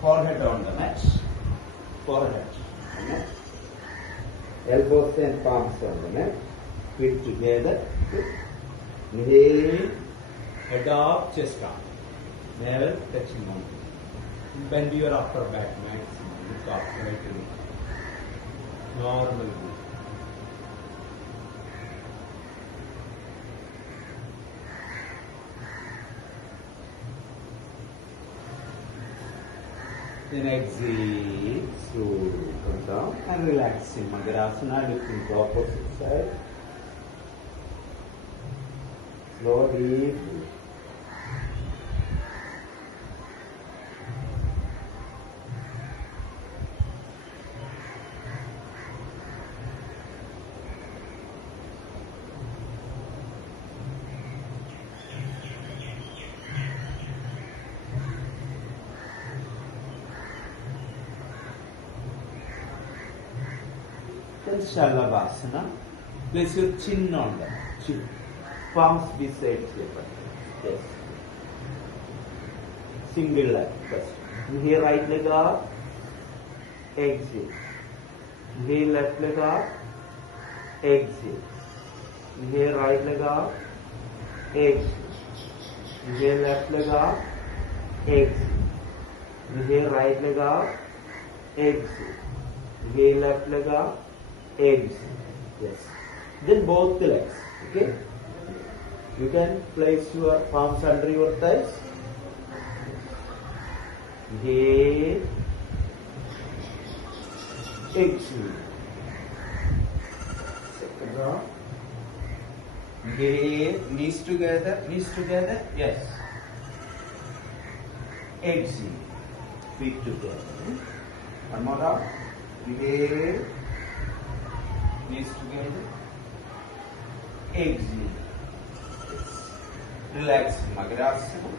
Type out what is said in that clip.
Forehead on the mat. Forehead on the mat. Elbows and palms on the mat. Feet together. Inhale. Head up, chest up. Navel touching on. Bend your upper back maximum. Look up, right to look. Normal. Then exhale, slowly come down and relax in Magarasana, looking to opposite side. Slowly breathe. Then Shalabhasana. Place your chin on the chin. Palms beside each other. Yes. Single leg first. Inhale right leg up. Exhale. Inhale left leg up. Exhale. Inhale right leg up. Exhale. Inhale left leg up. Exhale. Inhale right leg up. Exhale. Inhale left leg up. Exhale. Yes. Then both the legs. Okay. You can place your palms under your thighs. Inhale. Exhale. Second round. Inhale. Knees together. Knees together. Yes. Exhale. Feet together. One more round. Inhale. Knees together. Exhale. Relax Magarasana.